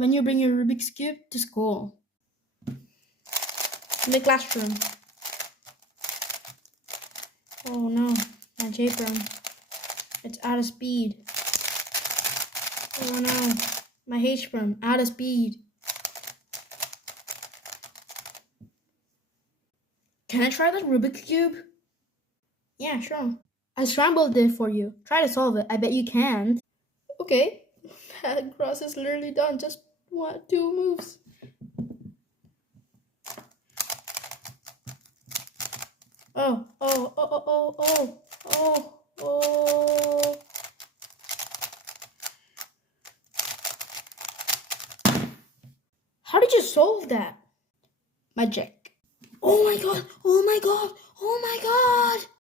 when you bring your Rubik's Cube to school. In the classroom. Oh no, my J-Prom. It's out of speed. Oh no, my H-Prom, out of speed. Can I try the Rubik's Cube? Yeah, sure. I scrambled it for you. Try to solve it. I bet you can. Okay. That cross is literally done. Just 2 moves. Oh. How did you solve that? Magic. Oh my god.